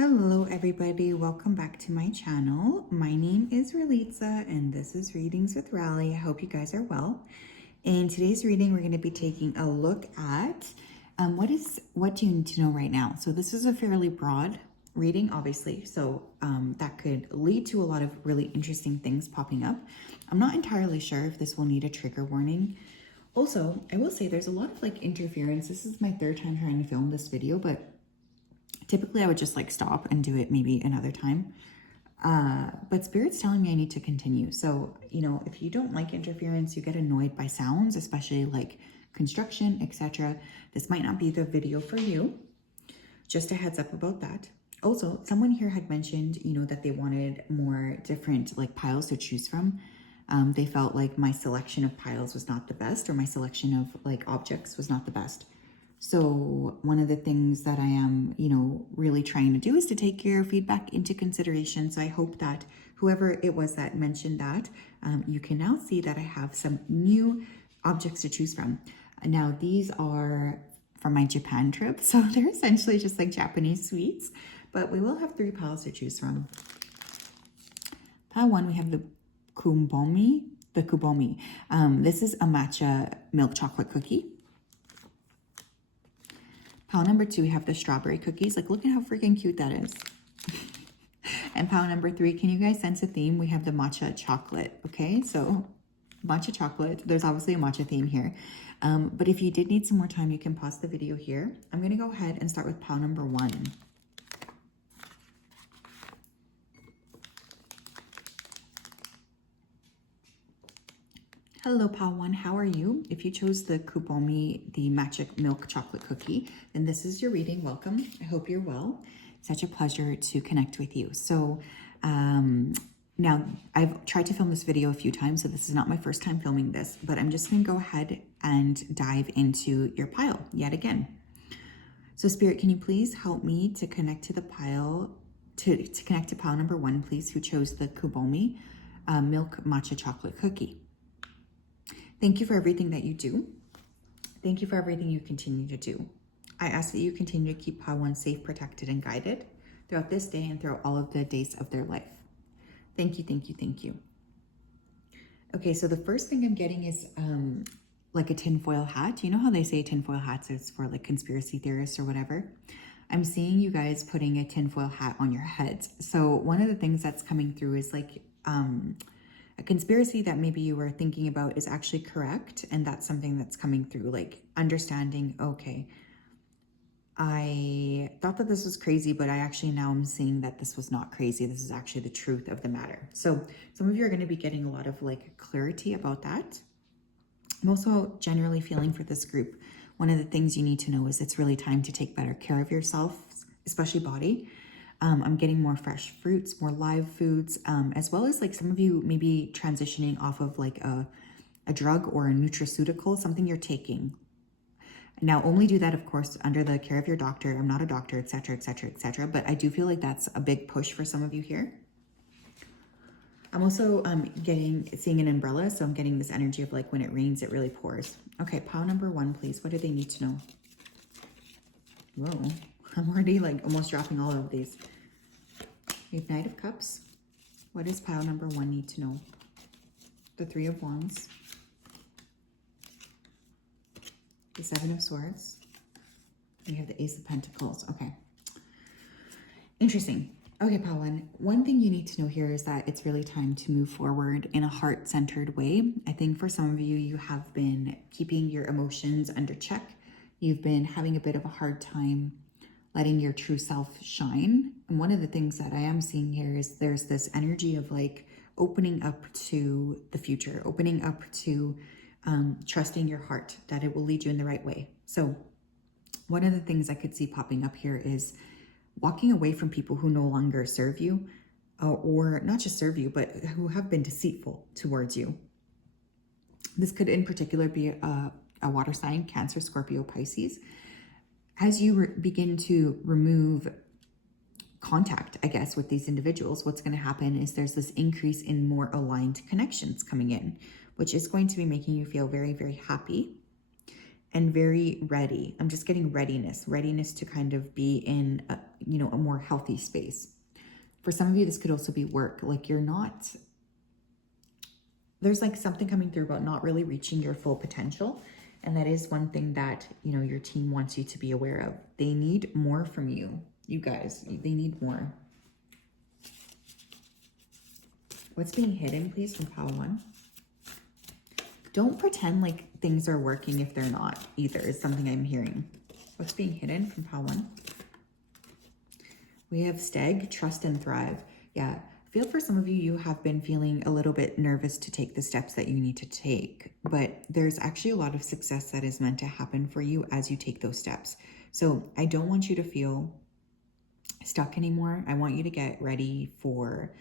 Hello everybody, welcome back to my channel. My name is Ralitza and this is Readings with Rali. I hope you guys are well. In today's reading, we're going to be taking a look at what do you need to know right now. So this is a fairly broad reading, obviously, so that could lead to a lot of really interesting things popping up. I'm not entirely sure if this will need a trigger warning. Also, I will say there's a lot of interference. This is my third time trying to film this video, but typically I would just stop and do it maybe another time. But Spirit's telling me I need to continue. So, if you don't like interference, you get annoyed by sounds, especially like construction, etc. This might not be the video for you. Just a heads up about that. Also, someone here had mentioned, that they wanted more different piles to choose from. They felt like my selection of piles was not the best, or my selection of objects was not the best. So one of the things that I am, really trying to do is to take your feedback into consideration. So I hope that whoever it was that mentioned that, you can now see that I have some new objects to choose from. Now these are from my Japan trip. So they're essentially just like Japanese sweets, but we will have 3 piles to choose from. Pile 1, we have the kubomi. This is a matcha milk chocolate cookie. Pile number 2, we have the strawberry cookies. Look at how freaking cute that is. And pile number 3, can you guys sense a theme? We have the matcha chocolate, okay? So matcha chocolate, there's obviously a matcha theme here. But if you did need some more time, you can pause the video here. I'm gonna go ahead and start with pile number 1. Hello, pile 1, how are you? If you chose the kubomi, the matcha milk chocolate cookie, then this is your reading. Welcome. I hope you're well. Such a pleasure to connect with you. So now I've tried to film this video a few times, so this is not my first time filming this, but I'm just going to go ahead and dive into your pile yet again. So Spirit, can you please help me to connect to the pile, to connect to pile number 1, please, who chose the kubomi milk matcha chocolate cookie. Thank you for everything that you do. Thank you for everything you continue to do. I ask that you continue to keep pile 1 safe, protected, and guided throughout this day and throughout all of the days of their life. Thank you, thank you, thank you. Okay, so the first thing I'm getting is like a tinfoil hat. You know how they say tinfoil hats is for conspiracy theorists or whatever? I'm seeing you guys putting a tinfoil hat on your heads. So one of the things that's coming through is a conspiracy that maybe you were thinking about is actually correct, and that's something that's coming through, understanding, okay, I thought that this was crazy, but I actually now am seeing that this was not crazy. This is actually the truth of the matter. So some of you are going to be getting a lot of clarity about that. I'm also generally feeling for this group, one of the things you need to know is it's really time to take better care of yourself, especially body. I'm getting more fresh fruits, more live foods, as well as some of you maybe transitioning off of a drug or a nutraceutical, something you're taking. Now, only do that, of course, under the care of your doctor. I'm not a doctor, etc., etc., etc. But I do feel like that's a big push for some of you here. I'm also seeing an umbrella, so I'm getting this energy of when it rains, it really pours. Okay, pile number 1, please. What do they need to know? Whoa. I'm already almost dropping all of these. We have Knight of Cups. What does pile number 1 need to know? The 3 of Wands. The 7 of Swords. We have the Ace of Pentacles. Okay. Interesting. Okay, pile 1. One thing you need to know here is that it's really time to move forward in a heart-centered way. I think for some of you, you have been keeping your emotions under check. You've been having a bit of a hard time letting your true self shine. And one of the things that I am seeing here is there's this energy of opening up to the future, opening up to trusting your heart, that it will lead you in the right way. So one of the things I could see popping up here is walking away from people who no longer serve you, or not just serve you, but who have been deceitful towards you. This could in particular be a water sign, Cancer, Scorpio, Pisces. As you begin to remove contact, I guess, with these individuals, what's going to happen is there's this increase in more aligned connections coming in, which is going to be making you feel very, very happy and very ready. I'm just getting readiness to kind of be in, you know, a more healthy space. For some of you, this could also be work. Like you're not, there's like something coming through about not really reaching your full potential. And that is one thing that, you know, your team wants you to be aware of. They need more from you, you guys. They need more. What's being hidden, please, from pile 1? Don't pretend like things are working if they're not either, is something I'm hearing. What's being hidden from pile 1? We have stag, trust and thrive. Yeah, I feel for some of you, you have been feeling a little bit nervous to take the steps that you need to take, but there's actually a lot of success that is meant to happen for you as you take those steps. So I don't want you to feel stuck anymore. I want you to get ready for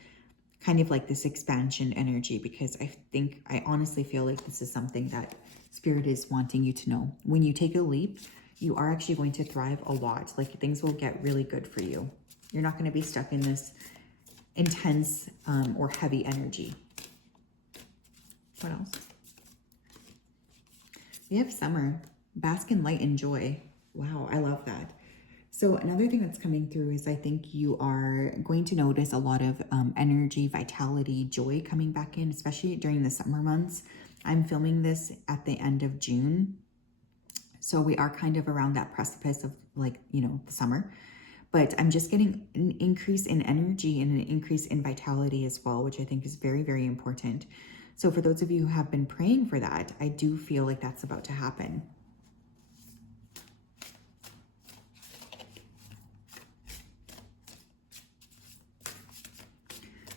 kind of like this expansion energy, because I honestly feel like this is something that Spirit is wanting you to know. When you take a leap, you are actually going to thrive a lot. Like things will get really good for you. You're not going to be stuck in this intense or heavy energy. What else? We have summer, bask in light and joy. Wow, I love that. So another thing that's coming through is I think you are going to notice a lot of energy, vitality, joy coming back in, especially during the summer months. I'm filming this at the end of June. So we are kind of around that precipice of like, you know, the summer. But I'm just getting an increase in energy and an increase in vitality as well, which I think is very, very important. So for those of you who have been praying for that, I do feel like that's about to happen.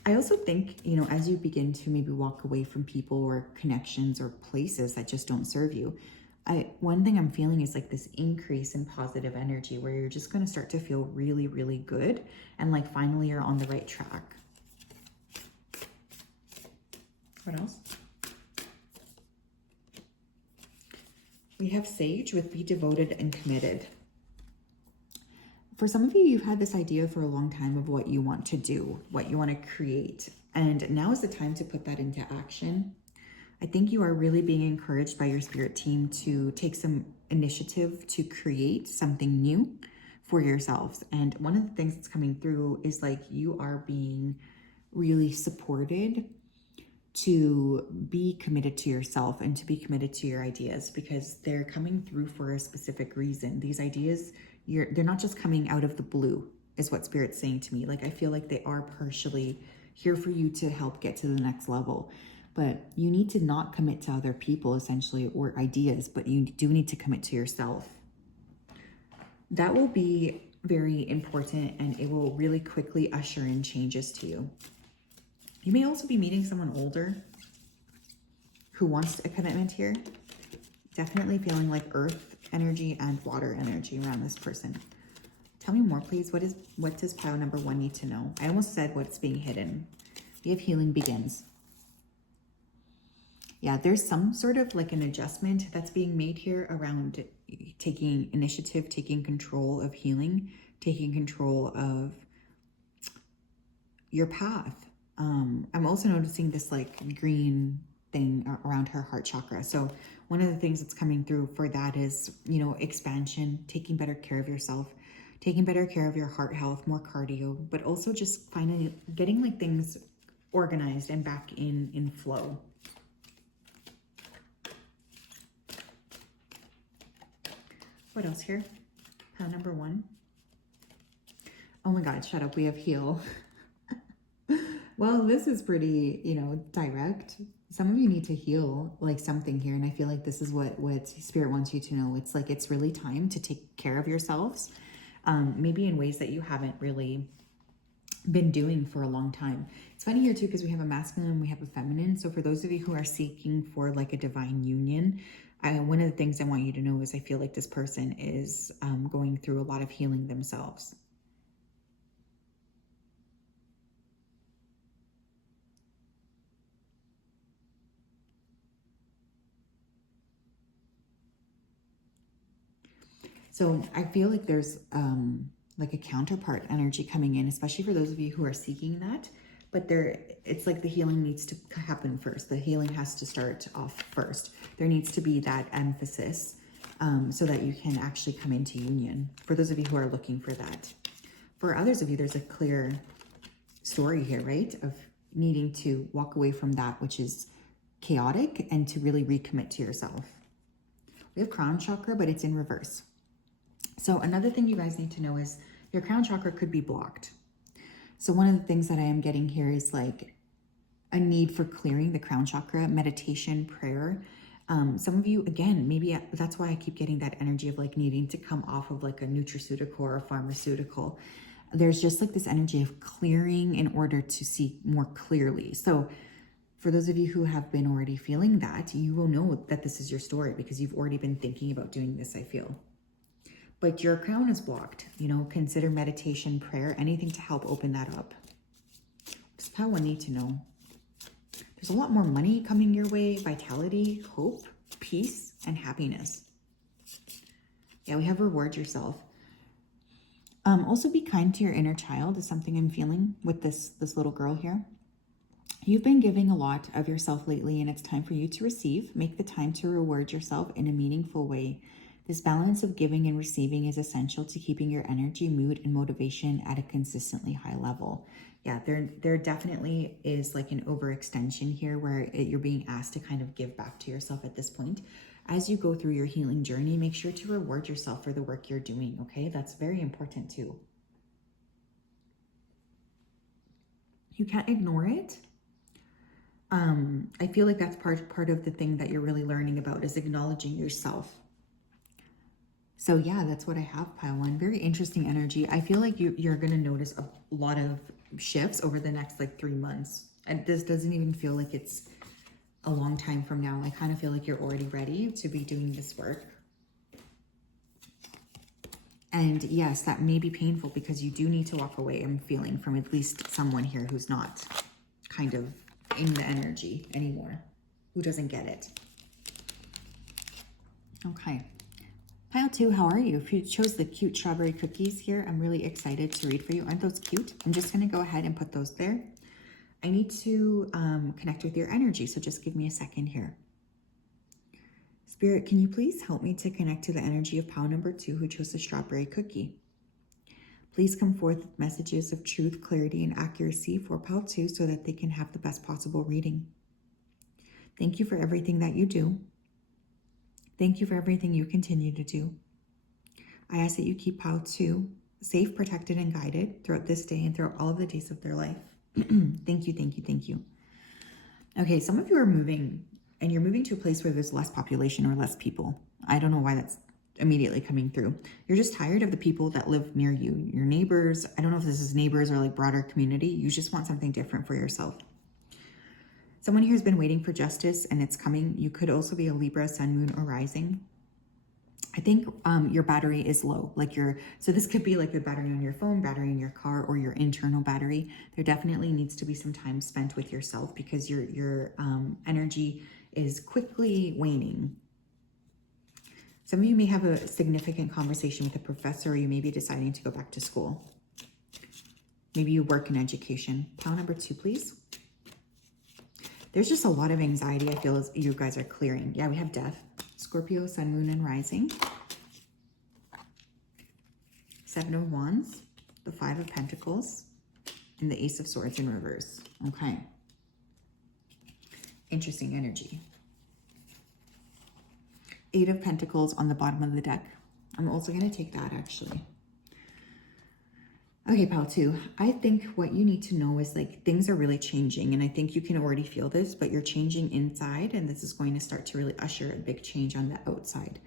I also think, you know, as you begin to maybe walk away from people or connections or places that just don't serve you, one thing I'm feeling is like this increase in positive energy where you're just going to start to feel really, really good. And like finally you're on the right track. What else? We have sage with be devoted and committed. For some of you, you've had this idea for a long time of what you want to do, what you want to create. And now is the time to put that into action. I think you are really being encouraged by your spirit team to take some initiative to create something new for yourselves. And one of the things that's coming through is like you are being really supported to be committed to yourself and to be committed to your ideas, because they're coming through for a specific reason. These ideas, they're not just coming out of the blue, is what Spirit's saying to me. Like I feel like they are partially here for you to help get to the next level. But you need to not commit to other people essentially or ideas, but you do need to commit to yourself. That will be very important, and it will really quickly usher in changes to you. You may also be meeting someone older who wants a commitment here. Definitely feeling like earth energy and water energy around this person. Tell me more, please. What does pile number 1 need to know? I almost said what's being hidden. We have healing begins. Yeah, there's some sort of like an adjustment that's being made here around taking initiative, taking control of healing, taking control of your path. I'm also noticing this like green thing around her heart chakra. So one of the things that's coming through for that is, you know, expansion, taking better care of yourself, taking better care of your heart health, more cardio, but also just finally getting like things organized and back in flow. What else here? Pile number 1. Oh my God, shut up. We have heal. Well, this is pretty, you know, direct. Some of you need to heal like something here. And I feel like this is what Spirit wants you to know. It's like, it's really time to take care of yourselves. Maybe in ways that you haven't really been doing for a long time. It's funny here too, because we have a masculine and we have a feminine. So for those of you who are seeking for like a divine union, one of the things I want you to know is I feel like this person is going through a lot of healing themselves. So I feel like there's like a counterpart energy coming in, especially for those of you who are seeking that. But it's like the healing needs to happen first. The healing has to start off first. There needs to be that emphasis so that you can actually come into union. For those of you who are looking for that. for others of you, there's a clear story here, right? Of needing to walk away from that which is chaotic and to really recommit to yourself. We have crown chakra, but it's in reverse. So another thing you guys need to know is your crown chakra could be blocked. So one of the things that I am getting here is like a need for clearing the crown chakra, meditation, prayer. Some of you, again, maybe that's why I keep getting that energy of like needing to come off of like a nutraceutical or a pharmaceutical. There's just like this energy of clearing in order to see more clearly. So for those of you who have been already feeling that, you will know that this is your story because you've already been thinking about doing this, I feel. But your crown is blocked. You know, consider meditation, prayer, anything to help open that up. Does pile one need to know? There's a lot more money coming your way, vitality, hope, peace, and happiness. Yeah, we have reward yourself. Also be kind to your inner child is something I'm feeling with this little girl here. You've been giving a lot of yourself lately, and it's time for you to receive. Make the time to reward yourself in a meaningful way. This balance of giving and receiving is essential to keeping your energy, mood, and motivation at a consistently high level. Yeah, there definitely is like an overextension here where you're being asked to kind of give back to yourself at this point. As you go through your healing journey, make sure to reward yourself for the work you're doing, okay? That's very important too. You can't ignore it. I feel like that's part of the thing that you're really learning about is acknowledging yourself. So yeah, that's what I have, pile one. Very interesting energy. I feel like you're going to notice a lot of shifts over the next like 3 months. And this doesn't even feel like it's a long time from now. I kind of feel like you're already ready to be doing this work. And yes, that may be painful because you do need to walk away, I'm feeling, from at least someone here who's not kind of in the energy anymore, who doesn't get it. Okay. Pile two, how are you? If you chose the cute strawberry cookies here, I'm really excited to read for you. Aren't those cute? I'm just going to go ahead and put those there. I need to connect with your energy, so just give me a second here. Spirit, can you please help me to connect to the energy of pile number 2 who chose the strawberry cookie? Please come forth with messages of truth, clarity, and accuracy for pile 2 so that they can have the best possible reading. Thank you for everything that you do. Thank you for everything you continue to do. I ask that you keep pile 2 safe, protected, and guided throughout this day and throughout all of the days of their life. Thank you, thank you, thank you. Okay, some of you are moving, and you're moving to a place where there's less population or less people. I don't know why that's immediately coming through. You're just tired of the people that live near you, your neighbors. I don't know if this is neighbors or like broader community. You just want something different for yourself. Someone here has been waiting for justice and it's coming. You could also be a Libra, sun, moon, or rising. I think your battery is low. So this could be like the battery on your phone, battery in your car, or your internal battery. There definitely needs to be some time spent with yourself because your energy is quickly waning. Some of you may have a significant conversation with a professor, or you may be deciding to go back to school. Maybe you work in education. Pile number 2, please. There's just a lot of anxiety I feel as you guys are clearing. Yeah, we have death. Scorpio, sun, moon, and rising. 7 of Wands, the 5 of Pentacles, and the Ace of Swords in reverse. Okay. Interesting energy. 8 of Pentacles on the bottom of the deck. I'm also going to take that, actually. Okay, pile 2. I think what you need to know is like things are really changing, and I think you can already feel this, but you're changing inside, and this is going to start to really usher a big change on the outside.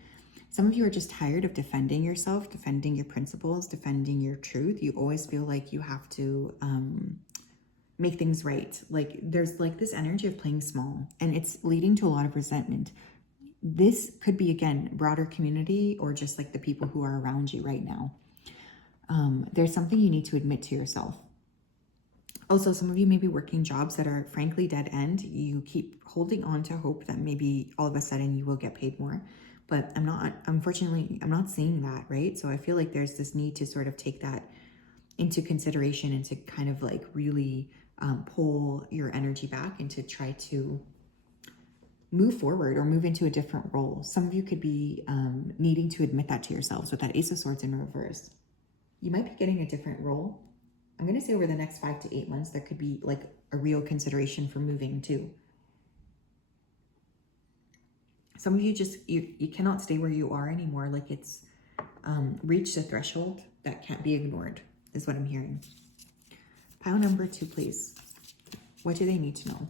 Some of you are just tired of defending yourself, defending your principles, defending your truth. You always feel like you have to make things right. Like there's like this energy of playing small, and it's leading to a lot of resentment. This could be, again, broader community or just like the people who are around you right now. There's something you need to admit to yourself. Also, some of you may be working jobs that are frankly dead end. You keep holding on to hope that maybe all of a sudden you will get paid more. But unfortunately, I'm not seeing that, right? So I feel like there's this need to sort of take that into consideration and to kind of like really pull your energy back and to try to move forward or move into a different role. Some of you could be needing to admit that to yourselves with that Ace of Swords in reverse. you might be getting a different role. I'm going to say over the next 5 to 8 months, there could be like a real consideration for moving too. Some of you just, you cannot stay where you are anymore. Like it's reached a threshold that can't be ignored, is what I'm hearing. Pile number 2, please. What do they need to know?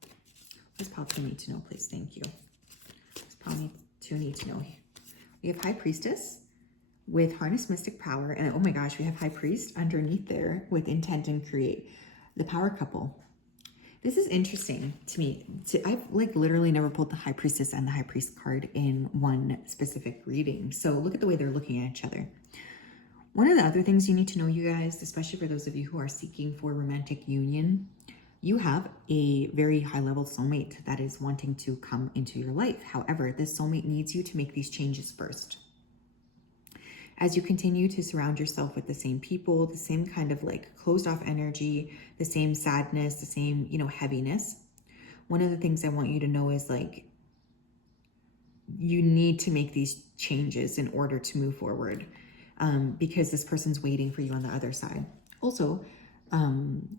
What does pile 2 need to know, please? Thank you. What does pile 2 need to know? We have High Priestess with Harness Mystic Power. And oh my gosh, we have High Priest underneath there with Intent and Create. The Power Couple. This is interesting to me. I've like literally never pulled the High Priestess and the High Priest card in one specific reading. So look at the way they're looking at each other. One of the other things you need to know, you guys, especially for those of you who are seeking for romantic union, you have a very high level soulmate that is wanting to come into your life. However, this soulmate needs you to make these changes first. As you continue to surround yourself with the same people, the same kind of like closed off energy, the same sadness, the same, you know, heaviness. One of the things I want you to know is like, you need to make these changes in order to move forward, because this person's waiting for you on the other side. Also,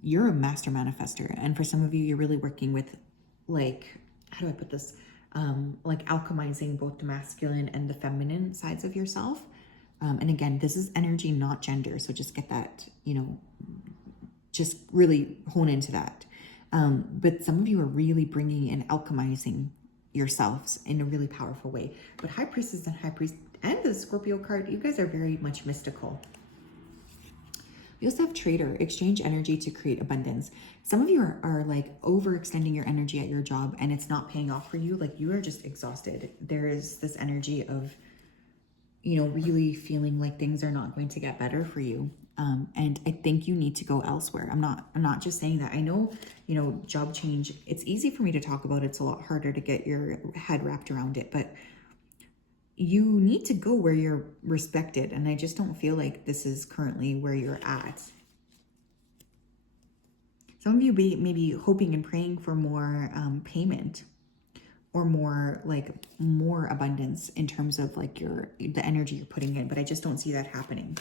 you're a master manifester. And for some of you, you're really working with like, how do I put this? Like alchemizing both the masculine and the feminine sides of yourself. And again, this is energy, not gender. So just get that, you know, just really hone into that. But some of you are really bringing and alchemizing yourselves in a really powerful way. But High Priestess and High Priest and the Scorpio card, you guys are very much mystical. We also have Trader, exchange energy to create abundance. Some of you are like overextending your energy at your job and it's not paying off for you. Like you are just exhausted. There is this energy of, you know, really feeling like things are not going to get better for you. And I think you need to go elsewhere. I'm not just saying that. I know, you know, job change, it's easy for me to talk about. It's a lot harder to get your head wrapped around it, but you need to go where you're respected. And I just don't feel like this is currently where you're at. Some of you may be hoping and praying for more payment, or more abundance in terms of like the energy you're putting in, but I just don't see that happening.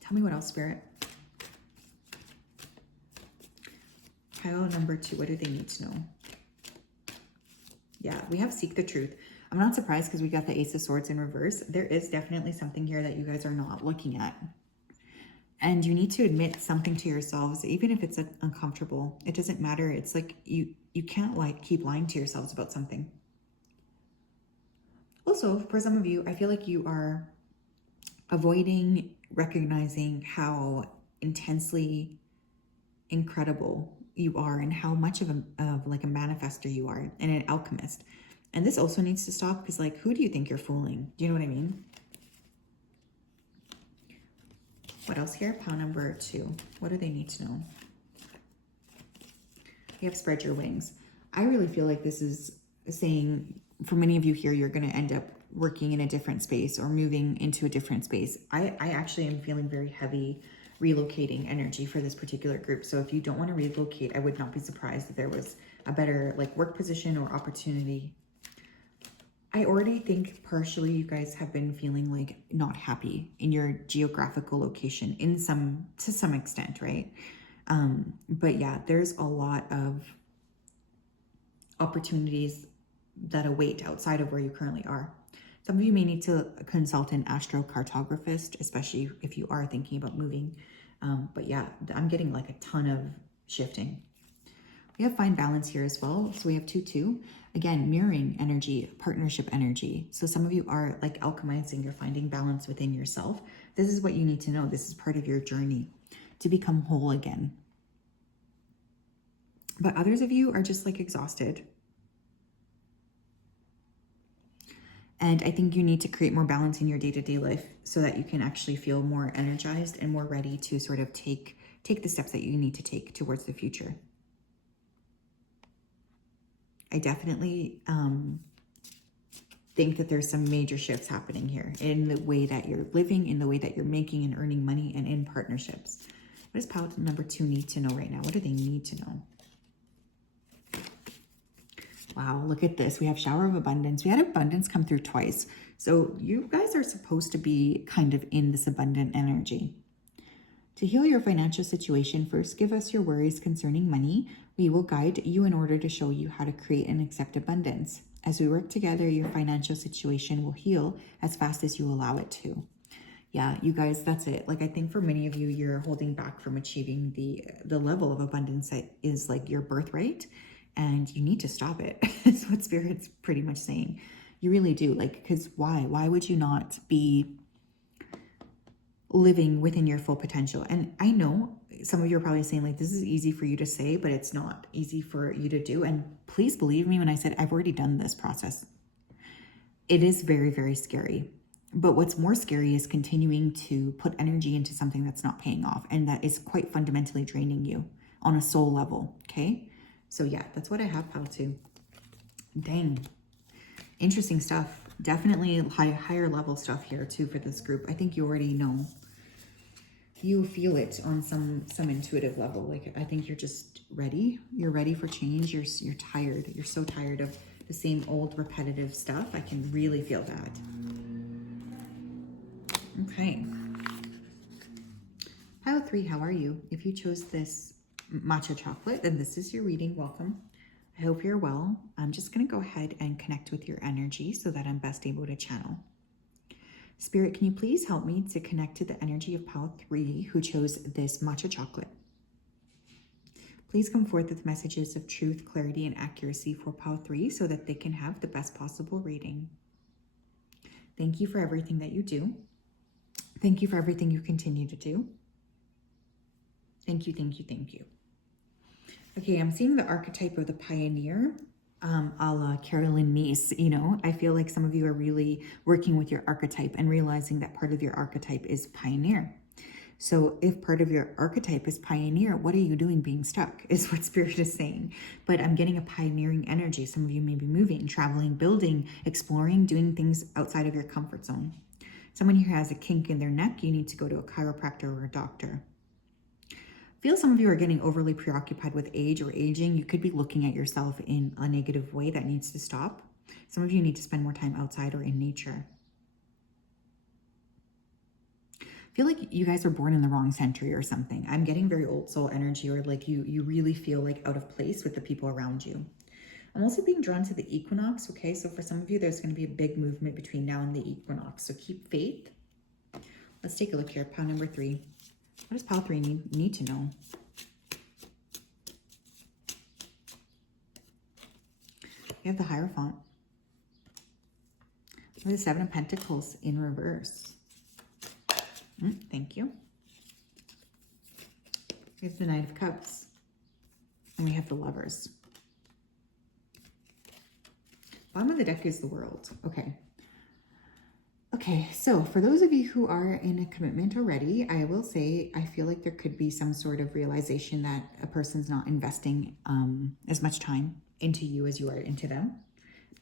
Tell me what else, Spirit. Pile number 2, what do they need to know? Yeah, we have Seek the Truth. I'm not surprised because we got the Ace of Swords in reverse. There is definitely something here that you guys are not looking at. And you need to admit something to yourselves, even if it's uncomfortable. It doesn't matter. It's like you can't like keep lying to yourselves about something. Also, for some of you, I feel like you are avoiding recognizing how intensely incredible you are and how much of like a manifester you are and an alchemist. And this also needs to stop because like, who do you think you're fooling? Do you know what I mean? What else here? Pile number 2. What do they need to know? You have Spread Your Wings. I really feel like this is saying, for many of you here, you're going to end up working in a different space or moving into a different space. I actually am feeling very heavy relocating energy for this particular group. So if you don't want to relocate, I would not be surprised if there was a better like work position or opportunity. I already think partially you guys have been feeling like not happy in your geographical location to some extent, right? But yeah, there's a lot of opportunities that await outside of where you currently are. Some of you may need to consult an astrocartographist, especially if you are thinking about moving. But yeah, I'm getting like a ton of shifting. We have Find Balance here as well. So we have 2-2. Again, mirroring energy, partnership energy. So some of you are like alchemizing, you're finding balance within yourself. This is what you need to know. This is part of your journey to become whole again. But others of you are just like exhausted. And I think you need to create more balance in your day-to-day life so that you can actually feel more energized and more ready to sort of take the steps that you need to take towards the future. I definitely think that there's some major shifts happening here in the way that you're living, in the way that you're making and earning money, and in partnerships. What does pile number 2 need to know right now? What do they need to know? Wow, look at this. We have shower of abundance. We had abundance come through twice. So you guys are supposed to be kind of in this abundant energy. To heal your financial situation, first give us your worries concerning money. We will guide you in order to show you how to create and accept abundance. As we work together, your financial situation will heal as fast as you allow it to. Yeah, you guys, that's it. Like, I think for many of you, you're holding back from achieving the level of abundance that is like your birthright, and you need to stop it. That's what Spirit's pretty much saying. You really do. Like, because why? Why would you not be living within your full potential? And I know some of you are probably saying, like, this is easy for you to say, but it's not easy for you to do. And please believe me when I said I've already done this process. It is very, very scary. But what's more scary is continuing to put energy into something that's not paying off and that is quite fundamentally draining you on a soul level, okay? So yeah, that's what I have, pal, too. Dang. Interesting stuff. Definitely higher level stuff here, too, for this group. I think you already know. You feel it on some intuitive level. Like, I think you're just ready. You're ready for change. You're tired. You're so tired of the same old repetitive stuff. I can really feel that. Okay. Pile 3, how are you? If you chose this matcha chocolate, then this is your reading. Welcome. I hope you're well. I'm just going to go ahead and connect with your energy so that I'm best able to channel. Spirit, can you please help me to connect to the energy of Pile 3 who chose this matcha chocolate? Please come forth with messages of truth, clarity, and accuracy for Pile 3 so that they can have the best possible reading. Thank you for everything that you do. Thank you for everything you continue to do. Thank you, thank you, thank you. Okay, I'm seeing the archetype of the pioneer, a la Carolyn Meese. You know, I feel like some of you are really working with your archetype and realizing that part of your archetype is pioneer. So if part of your archetype is pioneer, what are you doing being stuck is what Spirit is saying. But I'm getting a pioneering energy. Some of you may be moving, traveling, building, exploring, doing things outside of your comfort zone. Someone here has a kink in their neck. You need to go to a chiropractor or a doctor. I feel some of you are getting overly preoccupied with age or aging. You could be looking at yourself in a negative way that needs to stop. Some of you need to spend more time outside or in nature. I feel like you guys are born in the wrong century or something. I'm getting very old soul energy, or like you really feel like out of place with the people around you. I'm also being drawn to the equinox, okay? So for some of you, there's going to be a big movement between now and the equinox. So keep faith. Let's take a look here. Pile number 3. What does pile 3 need to know? You have the Hierophant. We have the 7 of Pentacles in reverse. Thank you. We have the Knight of Cups. And we have the Lovers. Bottom of the deck is the World. Okay. Okay, so for those of you who are in a commitment already, I will say I feel like there could be some sort of realization that a person's not investing as much time into you as you are into them.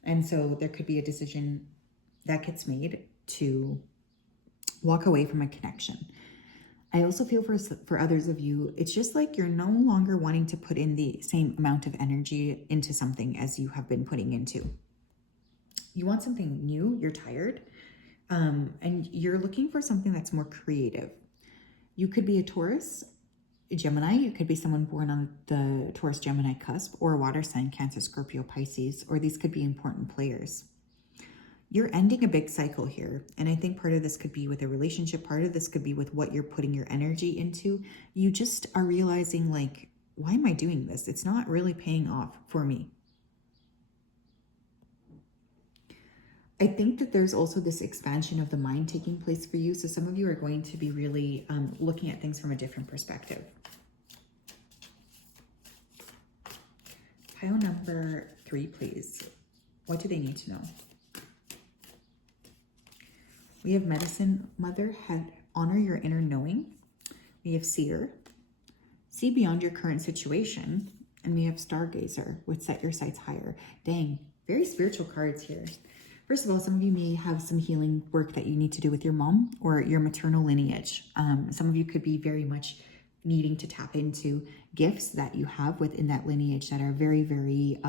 And so there could be a decision that gets made to walk away from a connection. I also feel for others of you, it's just like you're no longer wanting to put in the same amount of energy into something as you have been putting into. You want something new, you're tired, and you're looking for something that's more creative. You could be a Taurus, a Gemini, you could be someone born on the Taurus-Gemini cusp, or a water sign, Cancer, Scorpio, Pisces, or these could be important players. You're ending a big cycle here, and I think part of this could be with a relationship, part of this could be with what you're putting your energy into. You just are realizing, like, why am I doing this? It's not really paying off for me. I think that there's also this expansion of the mind taking place for you. So some of you are going to be really looking at things from a different perspective. Pile number 3, please. What do they need to know? We have Medicine Mother, honor your inner knowing. We have Seer, see beyond your current situation. And we have Stargazer, which set your sights higher. Dang, very spiritual cards here. First of all, some of you may have some healing work that you need to do with your mom or your maternal lineage. Some of you could be very much needing to tap into gifts that you have within that lineage that are very, very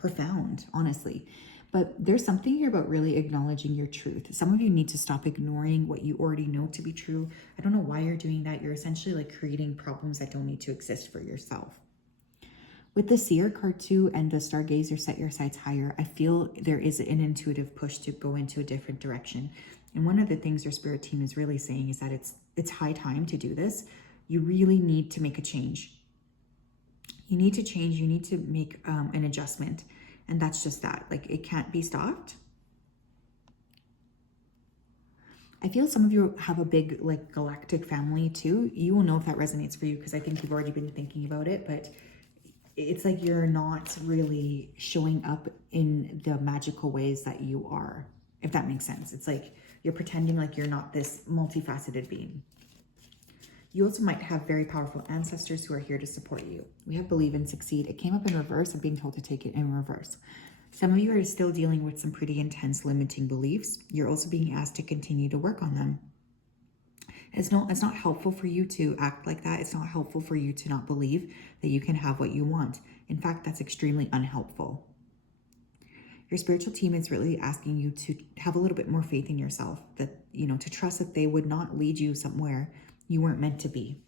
profound, honestly. But there's something here about really acknowledging your truth. Some of you need to stop ignoring what you already know to be true. I don't know why you're doing that. You're essentially like creating problems that don't need to exist for yourself. With the Seer card too and the Stargazer, set your sights higher, I feel there is an intuitive push to go into a different direction. And one of the things your spirit team is really saying is that it's high time to do this. You really need to make a change. You need to change. You need to make an adjustment. And that's just that. Like, it can't be stopped. I feel some of you have a big, like, galactic family too. You will know if that resonates for you, because I think you've already been thinking about it. But it's like you're not really showing up in the magical ways that you are, if that makes sense. It's like you're pretending like you're not this multifaceted being. You also might have very powerful ancestors who are here to support you. We have believe and succeed. It came up in reverse. I'm being told to take it in reverse. Some of you are still dealing with some pretty intense limiting beliefs. You're also being asked to continue to work on them. It's not helpful for you to act like that. It's not helpful for you to not believe that you can have what you want. In fact, that's extremely unhelpful. Your spiritual team is really asking you to have a little bit more faith in yourself, that, you know, to trust that they would not lead you somewhere you weren't meant to be.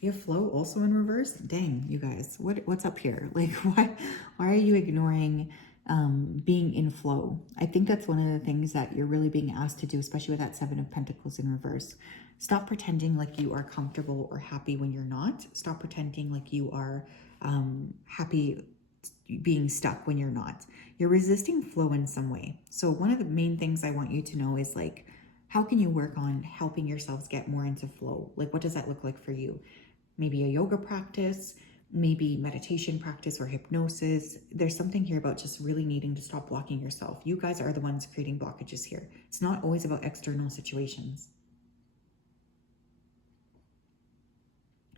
You have flow also in reverse. Dang, you guys, what's up here? Like, why are you ignoring being in flow? I think that's one of the things that you're really being asked to do, especially with that Seven of Pentacles in reverse. Stop pretending like you are comfortable or happy when you're not. Stop pretending like you are happy being stuck when you're not. You're resisting flow in some way. So one of the main things I want you to know is, like, how can you work on helping yourselves get more into flow? Like, what does that look like for you? Maybe a yoga practice, maybe meditation practice or hypnosis. There's something here about just really needing to stop blocking yourself. You guys are the ones creating blockages here. It's not always about external situations.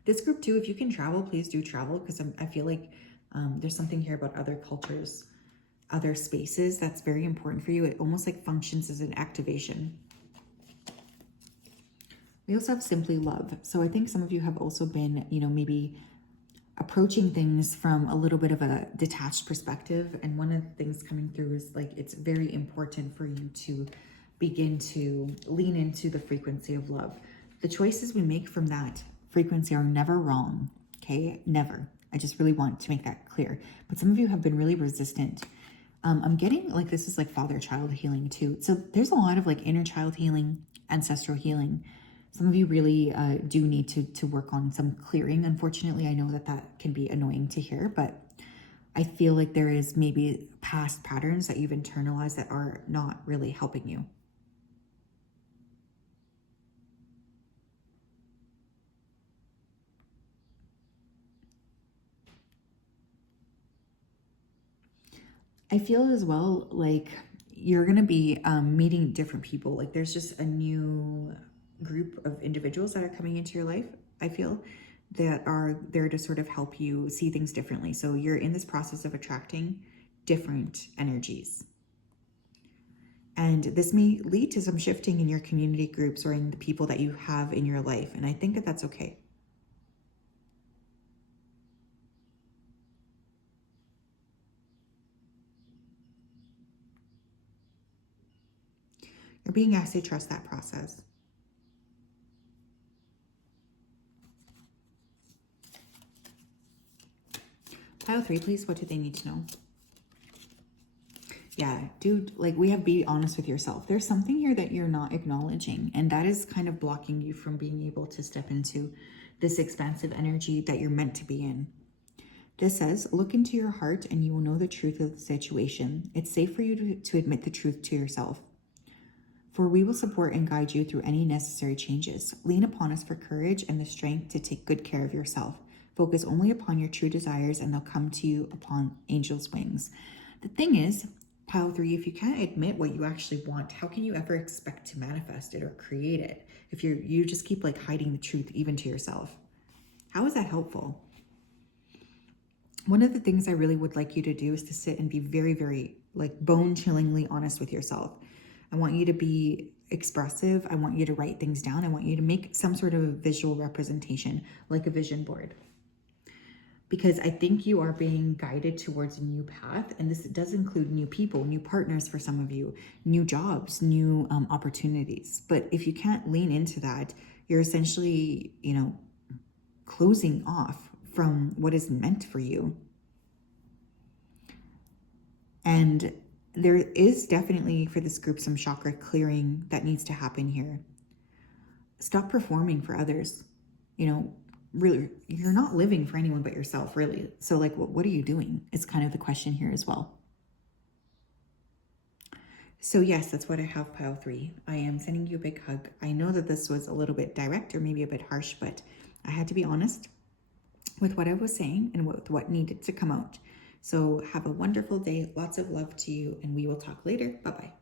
This group too, if you can travel, please do travel, because I feel like there's something here about other cultures, other spaces that's very important for you. It almost like functions as an activation. We also have simply love. So I think some of you have also been, you know, maybe approaching things from a little bit of a detached perspective. And one of the things coming through is, like, it's very important for you to begin to lean into the frequency of love. The choices we make from that frequency are never wrong, okay? Never. I just really want to make that clear. But some of you have been really resistant. I'm getting, like, this is like father-child healing too. So there's a lot of, like, inner child healing, ancestral healing. Some of you really do need to work on some clearing. Unfortunately, I know that can be annoying to hear, but I feel like there is maybe past patterns that you've internalized that are not really helping you. I feel as well like you're going to be meeting different people. Like, there's just a new group of individuals that are coming into your life, I feel, that are there to sort of help you see things differently. So you're in this process of attracting different energies. And this may lead to some shifting in your community groups or in the people that you have in your life. And I think that that's okay. You're being asked to trust that process. Pile 3, please. What do they need to know? Yeah, dude, like, we have be honest with yourself. There's something here that you're not acknowledging, and that is kind of blocking you from being able to step into this expansive energy that you're meant to be in. This says, look into your heart and you will know the truth of the situation. It's safe for you to admit the truth to yourself. For we will support and guide you through any necessary changes. Lean upon us for courage and the strength to take good care of yourself. Focus only upon your true desires and they'll come to you upon angels' wings. The thing is, pile 3, if you can't admit what you actually want, how can you ever expect to manifest it or create it? If you just keep, like, hiding the truth even to yourself. How is that helpful? One of the things I really would like you to do is to sit and be very, very, like, bone-chillingly honest with yourself. I want you to be expressive. I want you to write things down. I want you to make some sort of a visual representation, like a vision board. Because I think you are being guided towards a new path. And this does include new people, new partners for some of you, new jobs, new opportunities. But if you can't lean into that, you're essentially, closing off from what is meant for you. And there is definitely for this group some chakra clearing that needs to happen here. Stop performing for others. Really, you're not living for anyone but yourself, really. So like, what are you doing? It's kind of the question here as well. So yes, that's what I have, pile 3. I am sending you a big hug. I know that this was a little bit direct or maybe a bit harsh, but I had to be honest with what I was saying and with what needed to come out. So have a wonderful day. Lots of love to you, and we will talk later. Bye-bye.